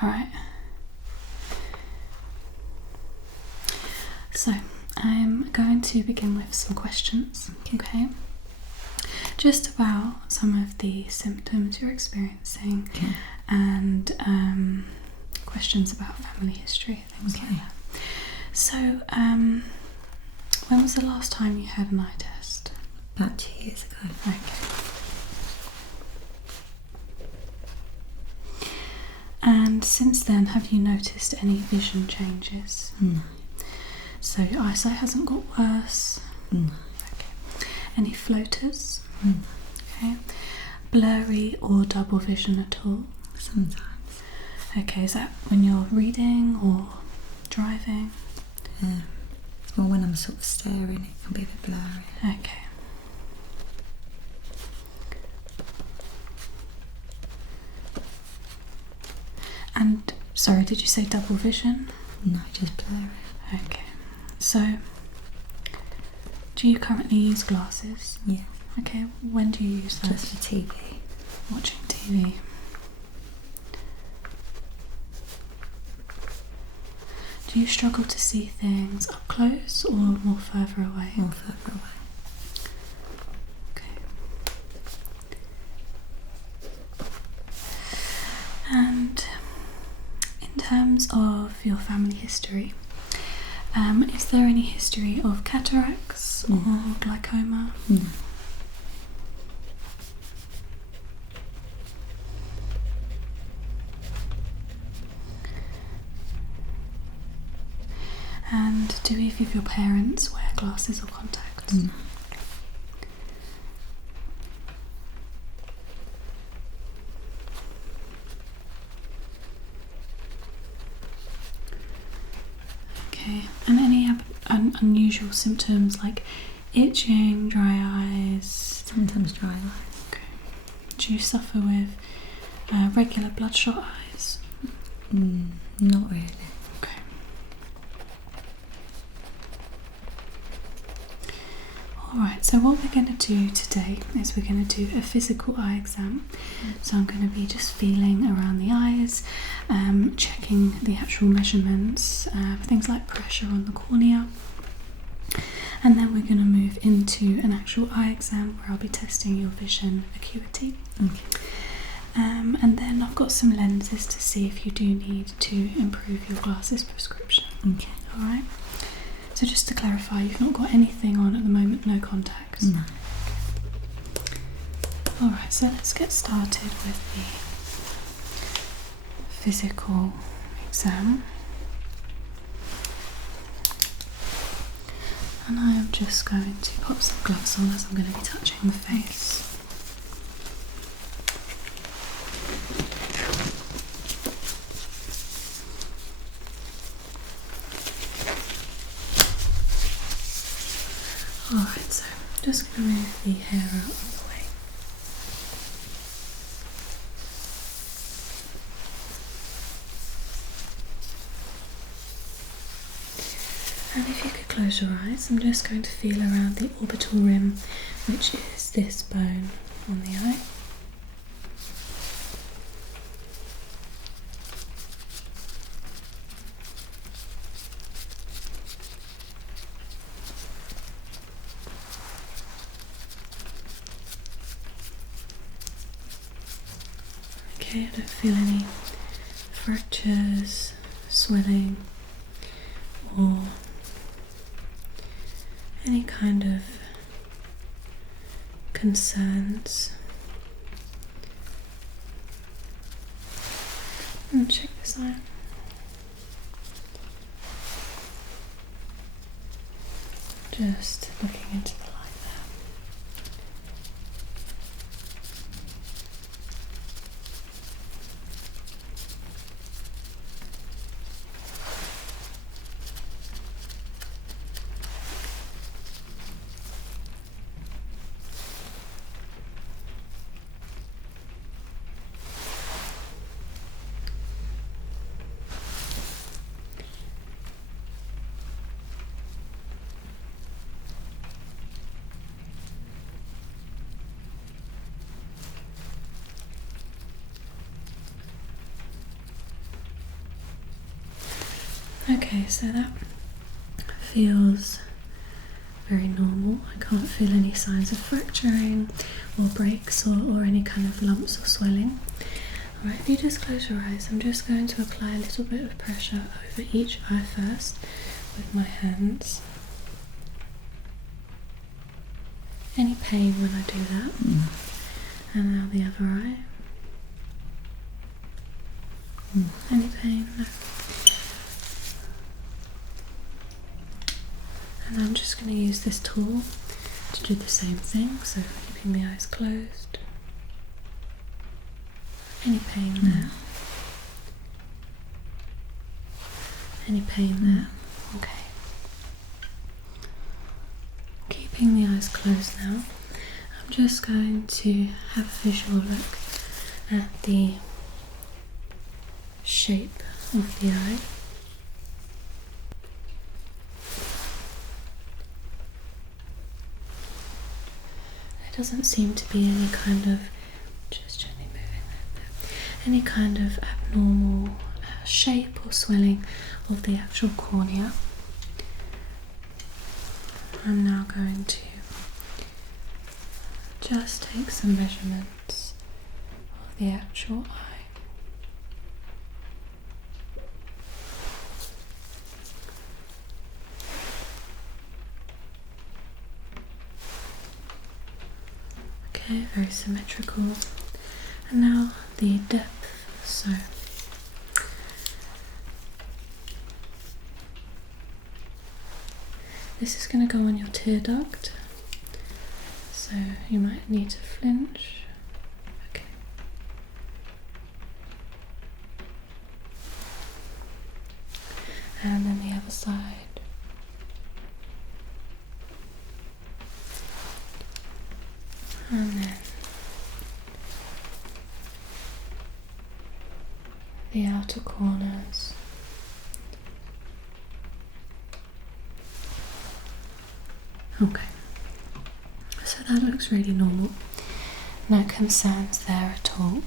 Alright, so I'm going to begin with some questions, okay? Just about some of the symptoms you're experiencing, and questions about family history, things like that. So, when was the last time you had an eye test? About 2 years ago. Okay. And since then, have you noticed any vision changes? No. So your eyesight hasn't got worse? No. Okay. Any floaters? No. Okay. Blurry or double vision at all? Sometimes. Okay, is that when you're reading or driving? It's more when I'm sort of staring, it can be a bit blurry. Okay. And, sorry, did you say double vision? No, just blurry. Okay. So, do you currently use glasses? Yeah. Okay, when do you use those? Just for TV. Watching TV. Do you struggle to see things up close or more further away? More further away. Okay. And in terms of your family history, is there any history of cataracts or glaucoma? No. And do either of your parents wear glasses or contacts? No. Okay, and any unusual symptoms like itching, dry eyes? Sometimes dry eyes. Okay. Do you suffer with regular bloodshot eyes? Not really. Okay. Alright, so what we're going to do today is we're going to do a physical eye exam. So I'm going to be just feeling around the eyes, checking the actual measurements, things like pressure on the cornea. And then we're going to move into an actual eye exam where I'll be testing your vision acuity. Okay. And then I've got some lenses to see if you do need to improve your glasses prescription. Okay. Alright. So just to clarify, you've not got anything on at the moment, no contacts? No. Alright, so let's get started with the physical exam. And I am just going to pop some gloves on as I'm going to be touching the face. Alright, so I'm just going to move the hair out of the way. And if you could close your eyes, I'm just going to feel around the orbital rim, which is this bone on the eye. Okay, I don't feel any fractures, swelling, or any kind of concerns. And check this eye. Just looking into the light there. Okay, so that feels very normal. I can't feel any signs of fracturing or breaks or any kind of lumps or swelling. Alright, if you just close your eyes, I'm just going to apply a little bit of pressure over each eye first with my hands. Any pain when I do that? And now the other eye. Any pain? No. And I'm just going to use this tool to do the same thing, so keeping the eyes closed. Any pain there? Any pain there? Okay. Keeping the eyes closed now, I'm just going to have a visual look at the shape of the eye. There doesn't seem to be any kind of, just gently moving that, any kind of abnormal shape or swelling of the actual cornea. I'm now going to just take some measurements of the actual eye. Okay, very symmetrical. And now the depth. So this is going to go on your tear duct, so you might need to flinch. Okay. And then the other side. And then the outer corners. Okay, so that looks really normal. No concerns there at all.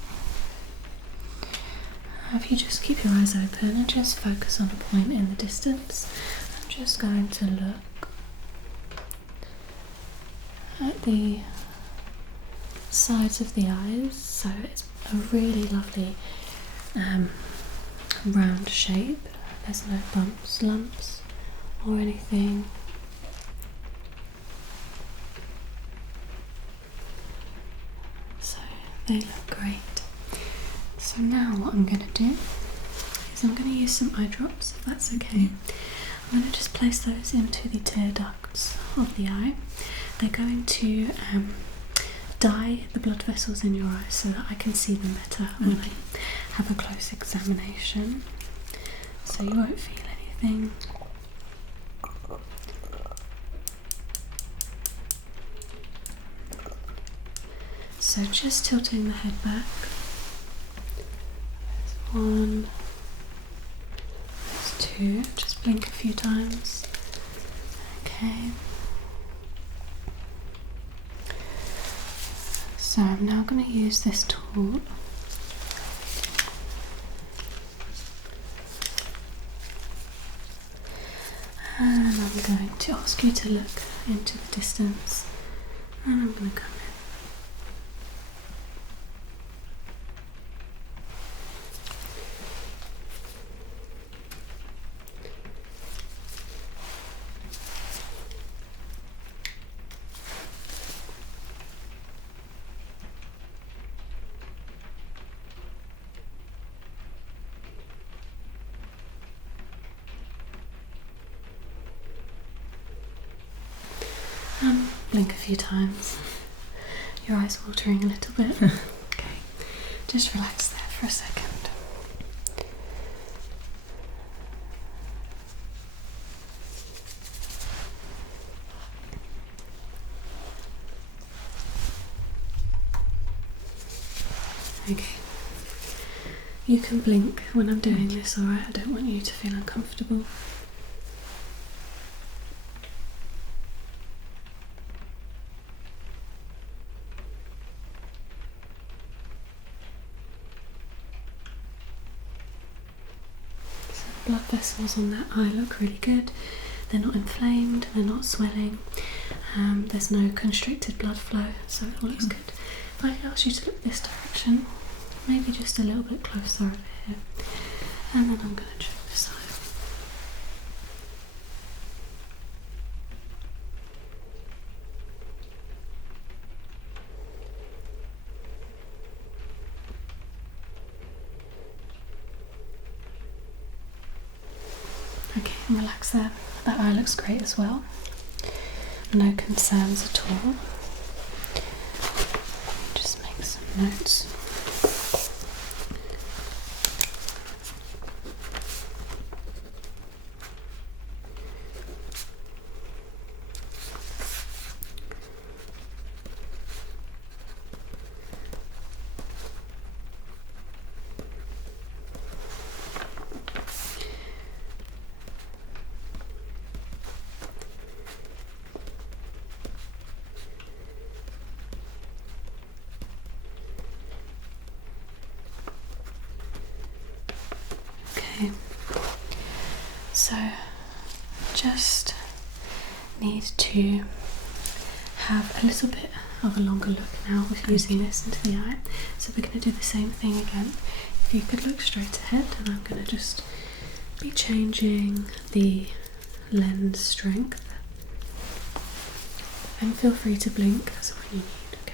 If you just keep your eyes open and just focus on a point in the distance, I'm just going to look at the sides of the eyes. So it's a really lovely round shape. There's no bumps, lumps or anything. So they look great. So now what I'm going to do is I'm going to use some eye drops, if that's okay. I'm going to just place those into the tear ducts of the eye. They're going to dye the blood vessels in your eyes so that I can see them better when I have a close examination. So you won't feel anything. So just tilting the head back. There's one. There's two. Just blink a few times. Okay. So I'm now going to use this tool and I'm going to ask you to look into the distance, and I'm going to come in. Blink a few times. Your eyes watering a little bit. Okay, just relax there for a second. Okay, you can blink when I'm doing this, alright? I don't want you to feel uncomfortable. blood vessels on that eye look really good. They're not inflamed, they're not swelling, there's no constricted blood flow, so it all looks good. If I could ask you to look this direction, maybe just a little bit closer over here, and then I'm going to check this eye. Okay, relax there. That eye looks great as well. No concerns at all. Just make some notes. Okay, so just need to have a little bit of a longer look now with using this into the eye. So we're going to do the same thing again. If you could look straight ahead, and I'm going to just be changing the lens strength. And feel free to blink as when you need, okay?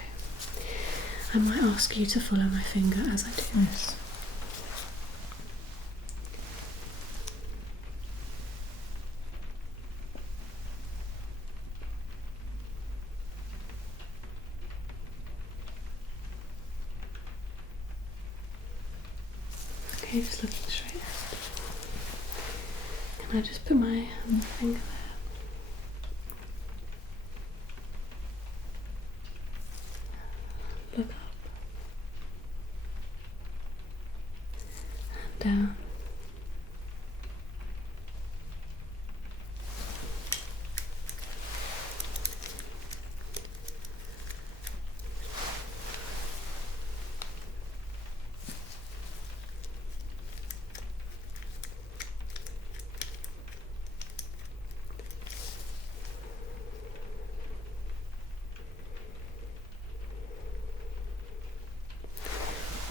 I might ask you to follow my finger as I do this. Okay, just looking straight ahead. Can I just put my finger there? Look up. And down.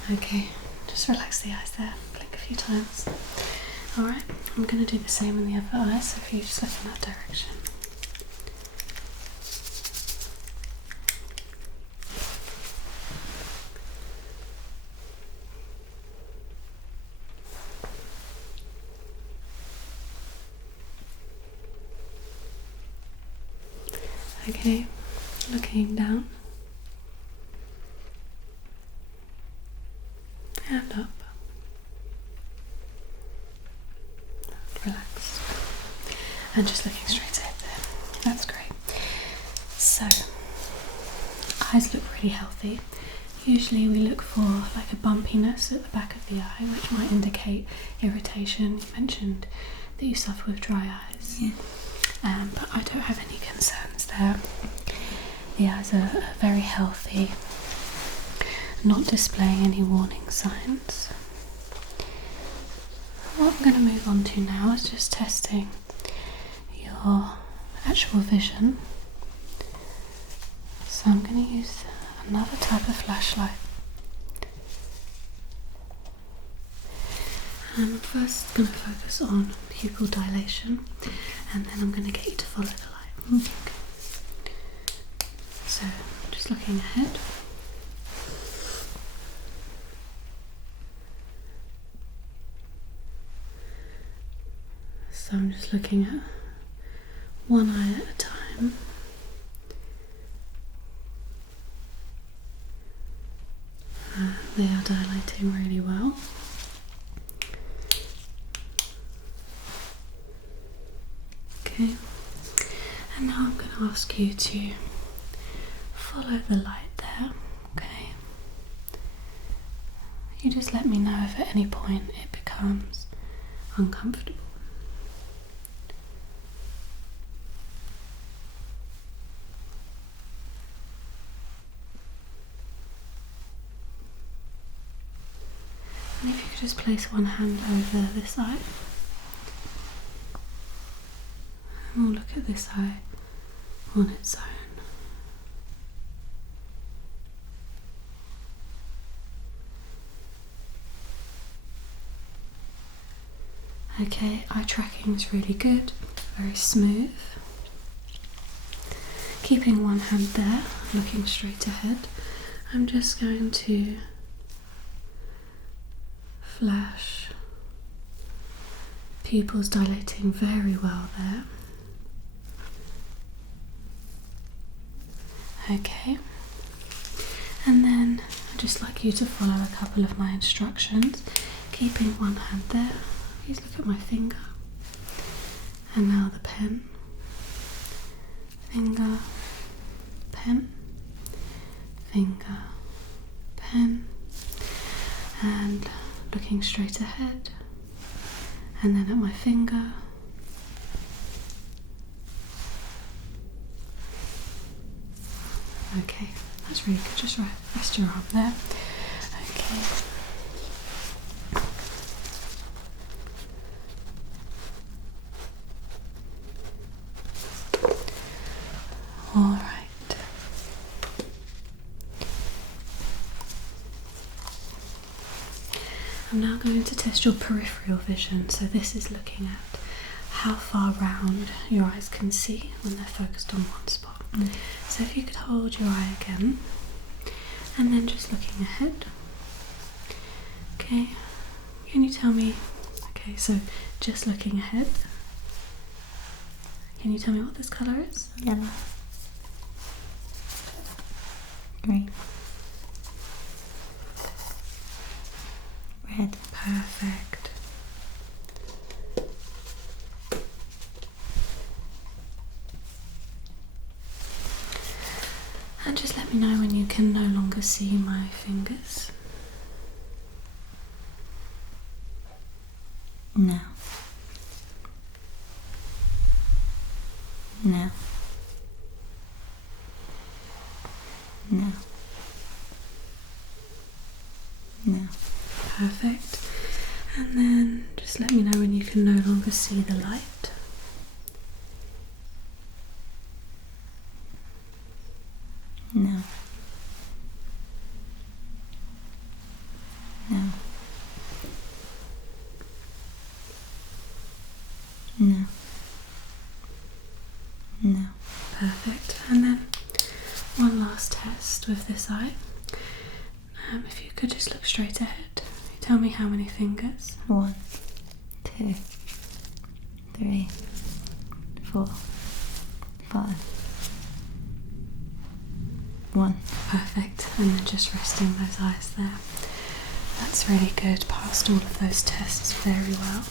Okay, just relax the eyes there, blink a few times. Alright, I'm going to do the same in the other eye, so if you just look in that direction. Okay, looking down. And up. Relaxed. And just looking straight ahead there. That's great. So, eyes look really healthy. Usually we look for like a bumpiness at the back of the eye, which might indicate irritation. You mentioned that you suffer with dry eyes. Yeah. But I don't have any concerns there. The eyes are very healthy. Not displaying any warning signs. What I'm going to move on to now is just testing your actual vision. So I'm going to use another type of flashlight. And I'm first going to focus on pupil dilation, and then I'm going to get you to follow the light. Okay. So just looking ahead. So I'm just looking at one eye at a time. They are dilating really well. Okay, and now I'm going to ask you to follow the light there. Okay, you just let me know if at any point it becomes uncomfortable. And if you could just place one hand over this eye. we'll look at this eye on its own. Okay, eye tracking is really good, very smooth. Keeping one hand there, looking straight ahead, I'm just going to flash. Pupils dilating very well there. Okay, and then I'd just like you to follow a couple of my instructions, keeping one hand there. Please look at my finger, and now the pen, finger, pen, finger, pen, and looking straight ahead, and then at my finger, okay, that's really good, just rest your arm there, okay. Alright. I'm now going to test your peripheral vision. So this is looking at how far round your eyes can see when they're focused on one spot. So if you could hold your eye again and then just looking ahead. Okay, can you tell me, okay, so just looking ahead. Can you tell me what this colour is? Yellow. Green. Red. Perfect. And just let me know when you can no longer see my fingers. Now. Now. Now. Now. Perfect. And then just let me know when you can no longer see the light. Now. Now. Now. Now. Perfect. And then one last test with this eye. If you could just look straight ahead. Tell me how many fingers. 1, 2, 3, 4, 5. 1. Perfect. And then just resting those eyes there. That's really good. Passed all of those tests very well.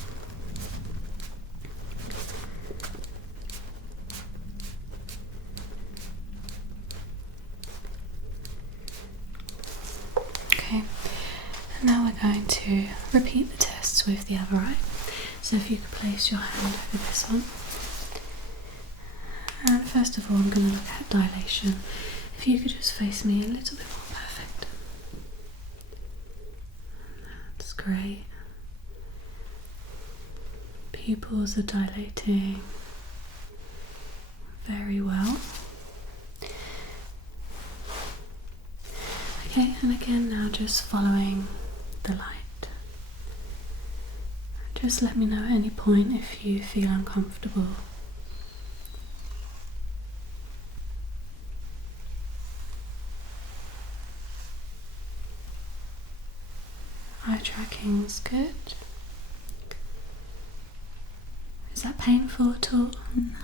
Okay, and now we're going to repeat the tests with the other eye. So if you could place your hand over this one. And first of all, I'm going to look at dilation. If you could just face me a little bit more, perfect. That's great. Pupils are dilating very well. Okay, and again now just following the light. Just let me know at any point if you feel uncomfortable. Eye tracking's good. Is that painful at all? No.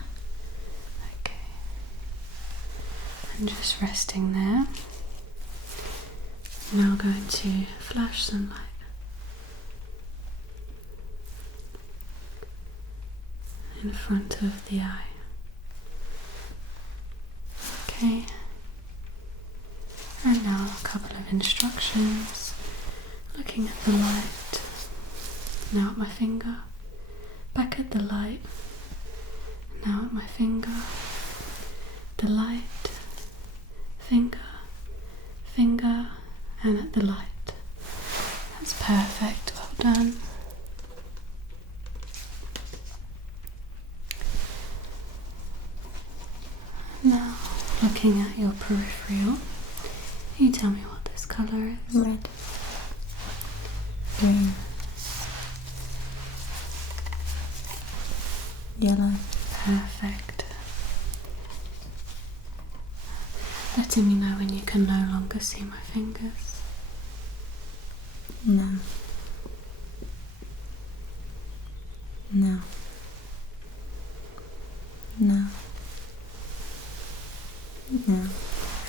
Okay. And just resting there. Now going to flash some light. In front of the eye. Okay. And now a couple of instructions. Looking at the light. Now at my finger. Back at the light. Now at my finger. The light. Finger. Finger. And at the light. That's perfect. Well done. looking at your peripheral. Can you tell me what this colour is? Red. Green. Yellow. Perfect. Letting me know when you can no longer see my fingers. No. No. No. No.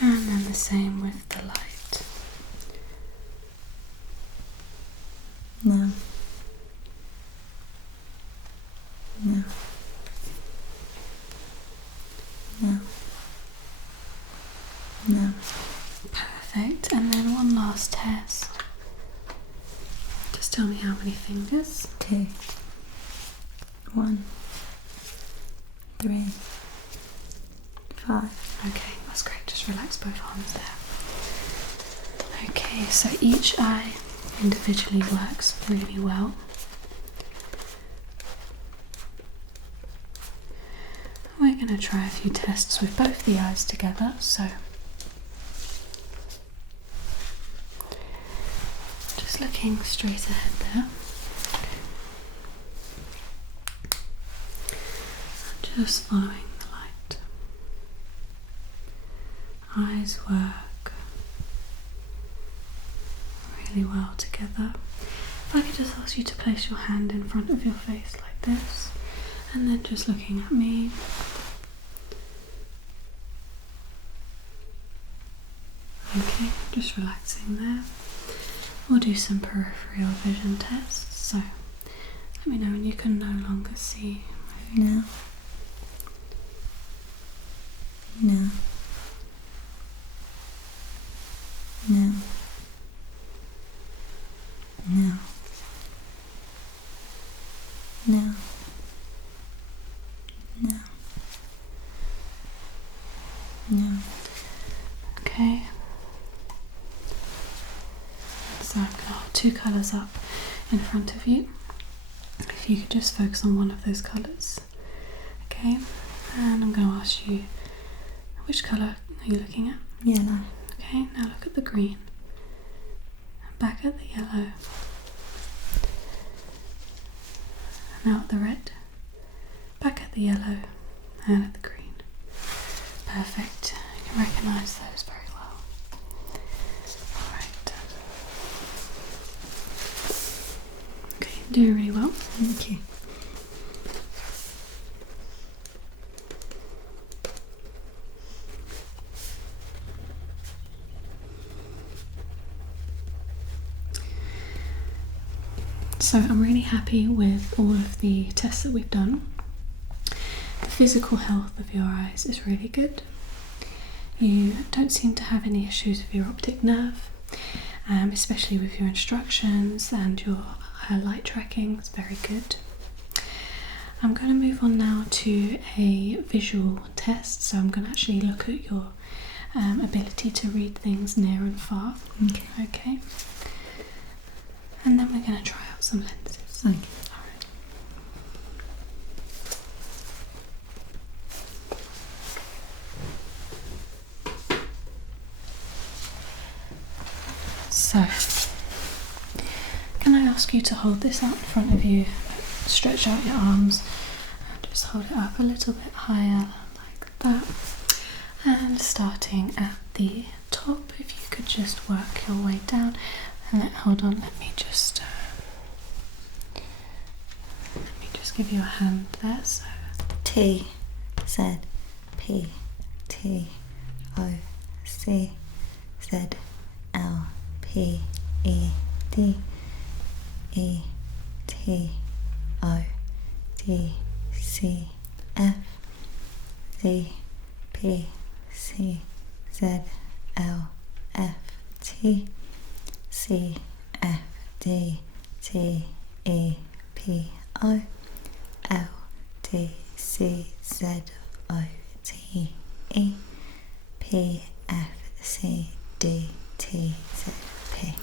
And then the same with the light. No. No. No. No. Perfect. And then one last test. Just tell me how many fingers. 2. 1. 3. 5. Okay, that's great. Just relax both arms there. Okay, so each eye individually works really well. We're going to try a few tests with both the eyes together, so just looking straight ahead there. Just following the light. Eyes work really well together. If I could just ask you to place your hand in front of your face like this, and then just looking at me. Okay, just relaxing there. We'll do some peripheral vision tests, so let me know when you can no longer see my fingers. No. No. No. No. No. No. No. Okay. So I'm going to hold 2 colours up in front of you. If you could just focus on one of those colours. Okay. And I'm going to ask you, which colour are you looking at? Yellow. Okay, now look at the green. Back at the yellow. Now at the red. Back at the yellow. And at the green. Perfect. You can recognise those very well. Alright. Okay, doing really well. Thank you. So I'm really happy with all of the tests that we've done. The physical health of your eyes is really good. You don't seem to have any issues with your optic nerve, especially with your instructions and your light tracking. It's very good. I'm going to move on now to a visual test. So I'm going to actually look at your ability to read things near and far. Okay. Okay. And then we're going to try out some lenses. Okay. Alright. So, can I ask you to hold this out in front of you, stretch out your arms, and just hold it up a little bit higher like that. And starting at the top, if you could just work your way down. And hold on, let me just give you a hand there. So T Z P T O C Z L P E D E T O D C F Z P C Z L F T C F D T E P O L D C Z O T E P F C D T Z P.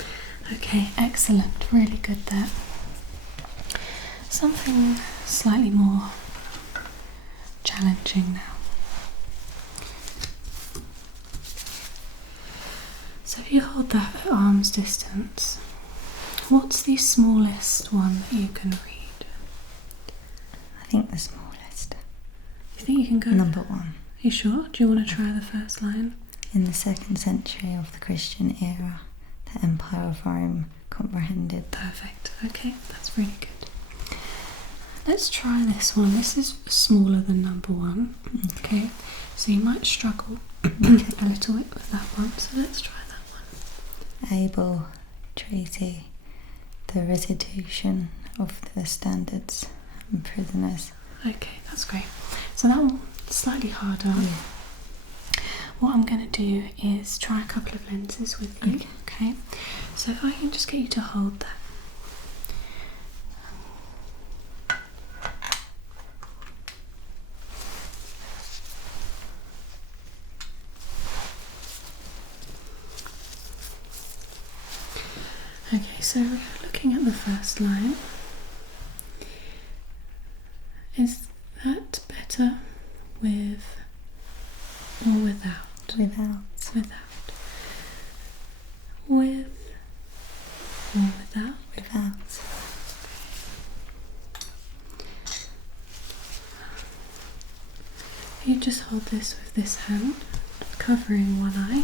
okay, excellent, really good there. Something slightly more challenging now. So if you hold that at arm's distance, what's the smallest one that you can read? I think the smallest. You think you can go? Number 1. Are you sure? Do you want to try the first line? In the 2nd century of the Christian era, the Empire of Rome comprehended. Perfect. Okay, that's really good. Let's try this one. This is smaller than number 1. Okay, so you might struggle a little bit with that one. So let's try that one. Able treaty, the restitution of the standards and prisoners. Okay, that's great. So that one slightly harder. Yeah. What I'm going to do is try a couple of lenses with you. Okay. So if I can just get you to hold that. Okay, so we're looking at the first line. Is that better with or without? Without. Without. With or without? Without. You just hold this with this hand, covering one eye.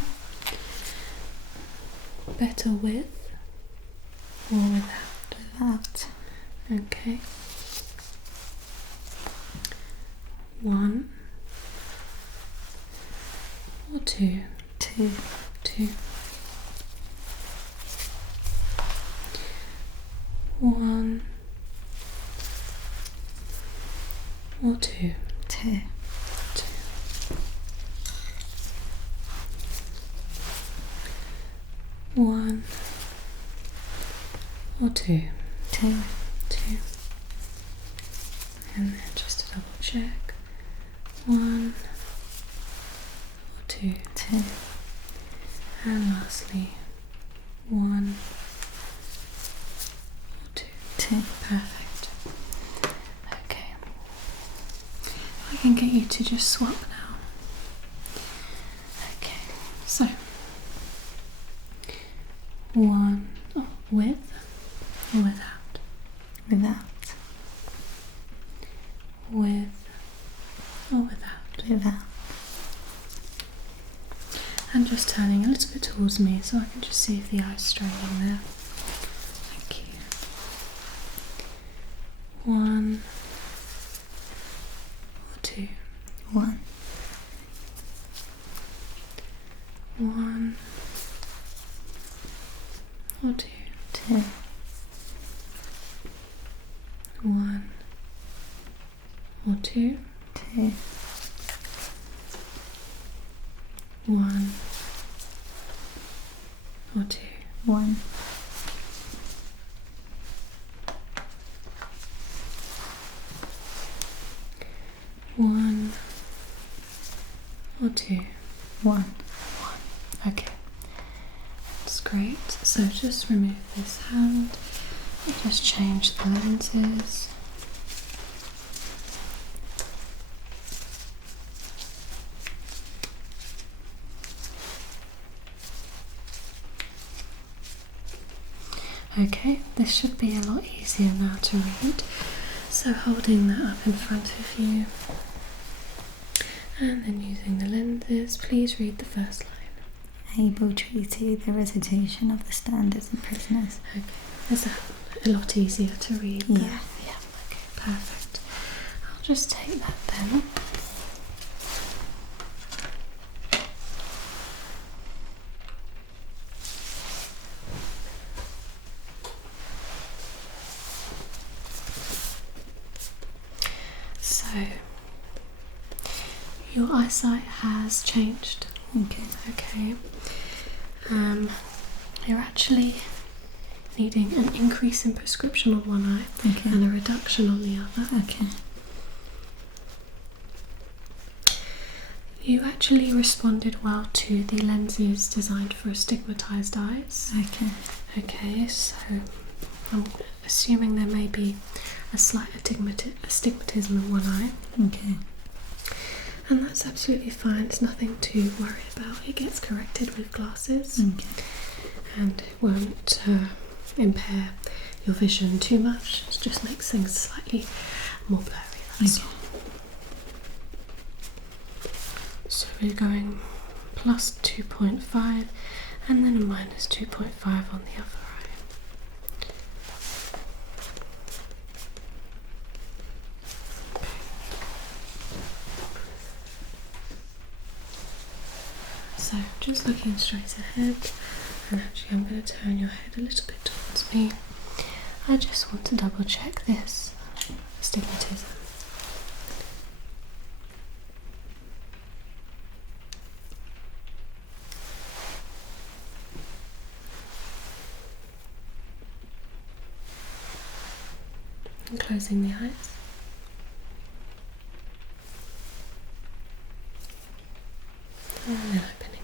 Better with or without? Without. Okay. 1 or 2? 2. 2. 1 or 2? 2. 2. 1 or 2? 2. 2. And then just to double check. 1 or 2? 2. And lastly, 1 or 2? 2. Perfect. Okay. I can get you to just swap now. Okay, so 1 with or without? Without. With or without? Without. And just turning a little bit towards me so I can just see if the eye's straight in there. Thank you. 1 or 2? 1. 1 or 2? 2. 1 or 2? 2. 1 or 2? 1. 1 or 2? 1. Okay, that's great. So just remove this hand, just change the lenses. Okay, this should be a lot easier now to read. So holding that up in front of you and then using the lenses, please read the first line. Able treaty, the restitution of the standards and prisoners. Okay, is that a lot easier to read? Yeah. Yeah, okay, perfect. I'll just take that then. So, your eyesight has changed. Okay. Okay. You're actually needing an increase in prescription on one eye and a reduction on the other. Okay. You actually responded well to the lenses designed for astigmatized eyes. Okay. Okay, so I'm assuming there may be a slight astigmatism in one eye. Okay. And that's absolutely fine, it's nothing to worry about. It gets corrected with glasses, and it won't impair your vision too much. It just makes things slightly more blurry, that's all. So we're going plus 2.5 and then a minus 2.5 on the other eye. So just looking straight ahead, and actually I'm going to turn your head a little bit towards me. I just want to double check this astigmatism. And closing the eyes. And then opening.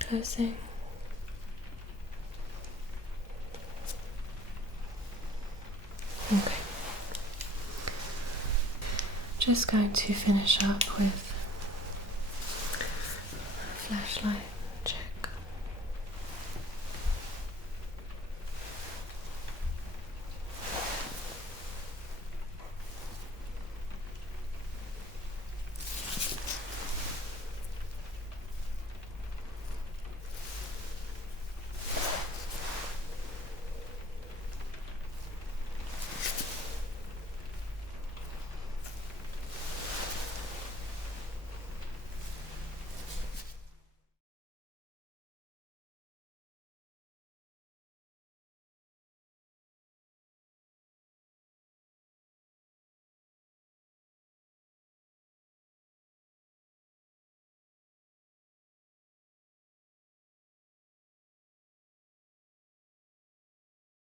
Closing. Okay. Just going to finish up with a flashlight.